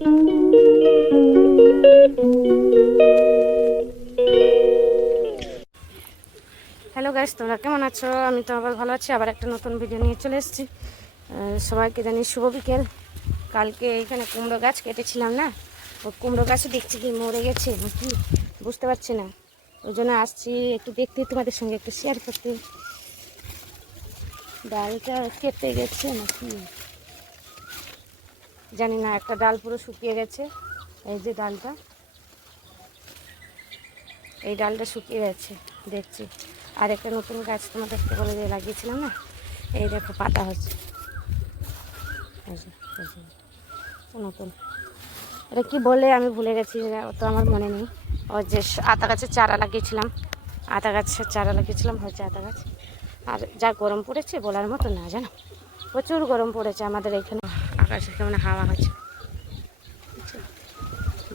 Hello guys, তোমরা কেমন আছো? আমি তো আবার ভালো আছি। আবার একটা নতুন ভিডিও নিয়ে চলে এসেছি। সবাইকে জানি শুভ বিকেল। কালকে এখানে কুমড়ো গাছ কেটেছিলাম না, ও কুমড়ো গাছে দেখছি কি মরে গেছে নাকি বুঝতে পারছি না। ওই জন্য আসছি একটু দেখতে, তোমাদের সঙ্গে একটু শেয়ার করতে। ডালটা কেটে গেছে নাকি জানি না, একটা ডাল পুরো শুকিয়ে গেছে। এই যে ডালটা, এই ডালটা শুকিয়ে গেছে দেখছি। আর একটা নতুন গাছ তোমাদেরকে বলে দিয়ে লাগিয়েছিলাম না, এই দেখো পাতা হচ্ছে নতুন। এটা কি বলে আমি ভুলে গেছি, তো আমার মনে নেই। ওই যে আতা গাছের চারা লাগিয়েছিলাম, আতা গাছের চারা লাগিয়েছিলাম, হচ্ছে আতা গাছ। আর যা গরম পড়েছে বলার মতো না, জানো প্রচুর গরম পড়েছে আমাদের এখানে। আকাশে কেমন হাওয়া হচ্ছে,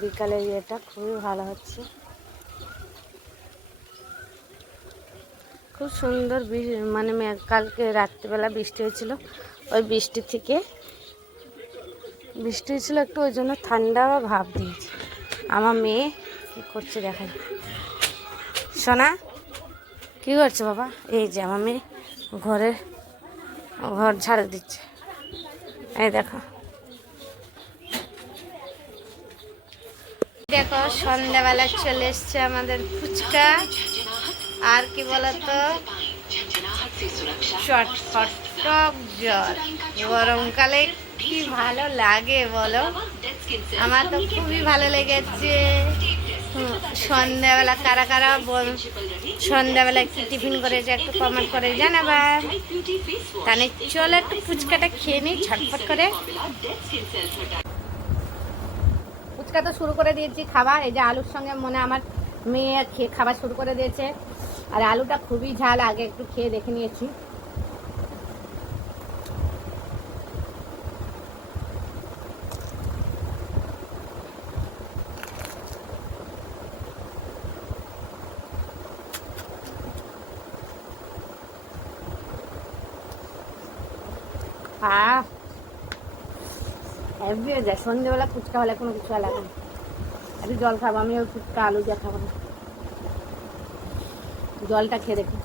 বিকালের ইয়েটা খুবই ভালো হচ্ছে। খুব সুন্দর মানে কালকে রাত্রিবেলা বৃষ্টি হয়েছিল, ওই বৃষ্টি থেকে বৃষ্টি হয়েছিল একটু, ওই জন্য ঠান্ডা ভাব দিয়েছে। আমার মেয়ে কী করছে দেখেন, সোনা কী করছে বাবা? এই যে আমার মেয়ে ঘর ঝাড়ু দিচ্ছে, এই দেখো। দেখো সন্ধ্যাবেলা চলে এসছে আমাদের ফুচকা, আর কি বলতো চটপট টক জল। গরমকালে কি ভালো লাগে বলো, আমার তো খুবই ভালো লেগেছে। সন্ধ্যাবেলা কারা কারা সন্ধ্যাবেলা একটু টিফিন করেছে একটু কমেন্ট করে জানাবা। তাহলে চলো একটু ফুচকাটা খেয়ে নিই ঝটপট করে। ফুচকা তো শুরু করে দিয়েছি খাবার, এই যে আলুর সঙ্গে মনে আমার মেয়ে খেয়ে খাবার শুরু করে দিয়েছে। আর আলুটা খুবই ঝাল, আগে একটু খেয়ে দেখে নিয়েছি। সন্ধ্যেবেলা ফুচকা হলে কোনো কিছু লাগে না। একটু জল খাবো, আমি ওই ফুচকা আলু দিয়ে খাবো না, জলটা খেয়ে দেখি।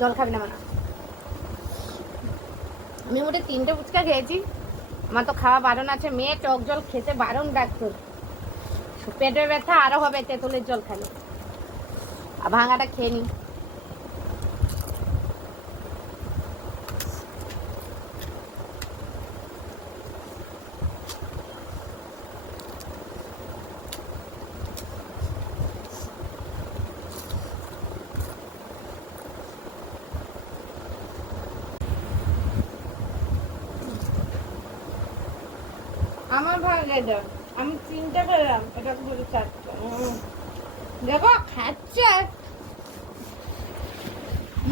জল খাবি না মানে? আমি মোটে 3টে ফুচকা খেয়েছি, আমার তো খাওয়া বারণ আছে। মেয়ে টক জল খেতে বারণ, ডাক্তার পেটে ব্যথা আরো হবে তেঁতুলের জল খেলে। আর ভাঙাটা খেয়ে নি। আমার ভালো লাগে, আমি 3টে পেলাম, এটা করে 4টে। দেখো খাচ্ছে,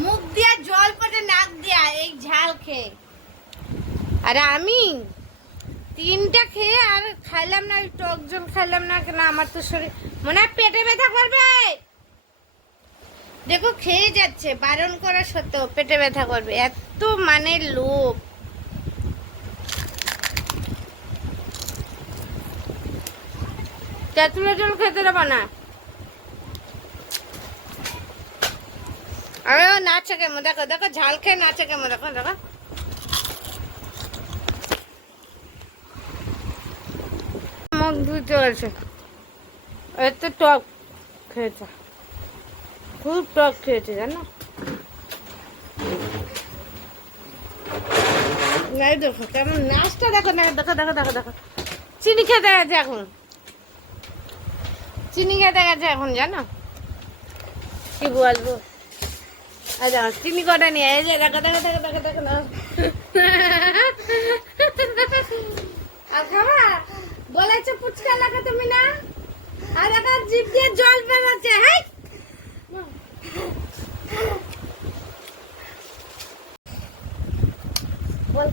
মুখ দিয়া জল পড়ে নাক দিয়া এই ঝাল খেয়ে। আরে আমি 3টা খেয়ে আর খাইলাম না, টক জল খাইলাম না কেন? আমার তো শরীর মনে হয় পেটে ব্যথা করবে। দেখো খেয়ে যাচ্ছে, বারণ করা সত্ত্বেও পেটে ব্যথা করবে, এত মানে লোভ। তেঁতুলের জল খেতে দেবো না। আরে নাচে কেমন, দেখো দেখো ঝাল খেয়ে নাচে কেমন, দেখো দেখো। মুখ ধুতে গেছে, এত টক খেয়েছে, খুব টক খেয়েছে জানো। নাই দেখো কেমন নাচটা, দেখো দেখো দেখো দেখো দেখো দেখো। চিনি খেতে গেছে এখন, চিনি খেতে গেছে এখন, জানো কি বলবো। আচ্ছা চিনি কটা নিয়ে এই যে দেখো দেখো দেখো দেখো দেখো না। আর খাবা বলেছে ফুচকা লাগা তুমি না, আর দেখো জিভ দিয়ে জল বেরোচ্ছে। হ্যাঁ বল,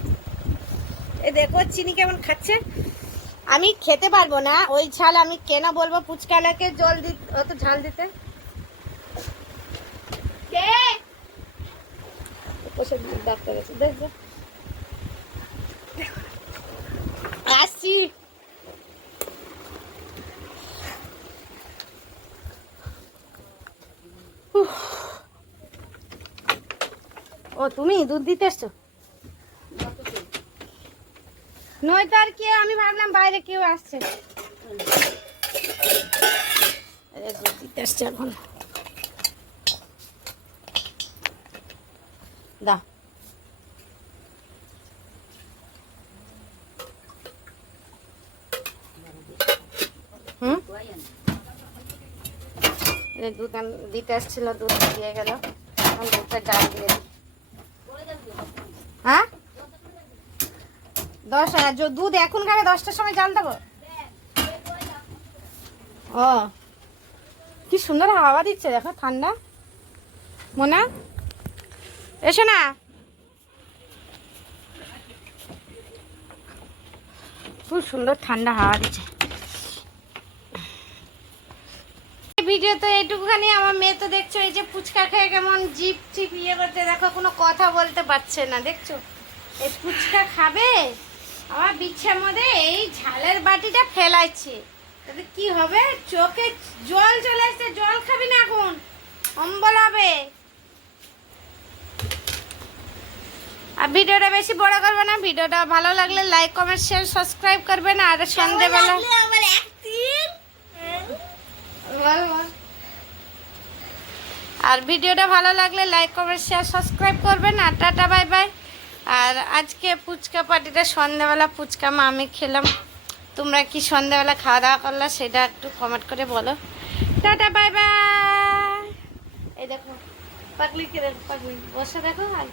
এ দেখো চিনি কেমন খাচ্ছে। আমি খেতে পারবো না ওই ঝাল, আমি কেন বলবো ফুচকালাকে জল দিতে, অত ঝাল দিতে। বসে ডাক্তার আছে, দেখবে আসছি। ও তুমি দুধ দিতে এসছো? নয়তো আর কি, আমি ভাবলাম বাইরে কেউ আসছে। দুধ দিতে এসছে এখন। দা দুধ দিতে আসছিল, দুধ দিয়ে গেল, এখন দুধটা জাল দিয়ে দিই। হ্যাঁ 10, দুধ এখন খাবে 10টার সময় জাল দেবো। ও কি সুন্দর হাওয়া দিচ্ছে দেখো, ঠান্ডা। মোনা এসো না, খুব সুন্দর ঠান্ডা হাওয়া দিচ্ছে। ভিডিও তো এইটুকুখানি। আমার মেয়ে তো দেখছো এই যে ফুচকা খেয়ে কেমন জিপ চিপ ইয়ে করতে, দেখো কোনো কথা বলতে পারছে না, দেখছো? এই ফুচকা খাবে, আমার বিছার মধ্যে এই ঝালের বাটিটা ফেলাইছে, তাতে কি হবে? চোখে জল চলে আসছে। জল খাবি না এখন, অম্বল হবে। আর ভিডিওটা বেশি বড় করবে না, ভিডিওটা ভালো লাগলে লাইক কমেন্ট শেয়ার সাবস্ক্রাইব করবেন। আর সন্ধ্যেবেলা আর ভিডিওটা ভালো লাগলে লাইক কমেন্ট শেয়ার সাবস্ক্রাইব করবেন। আর টাটা বাই বাই। আর আজকে ফুচকা পার্টিটা সন্ধ্যাবেলা ফুচকা আমি খেলাম। তোমরা কি সন্ধ্যাবেলা খাওয়া দাওয়া করলা সেটা একটু কমেন্ট করে বলো। Tata bye bye. এই দেখো পাগলি কে, পাগলি বসে দেখো। আর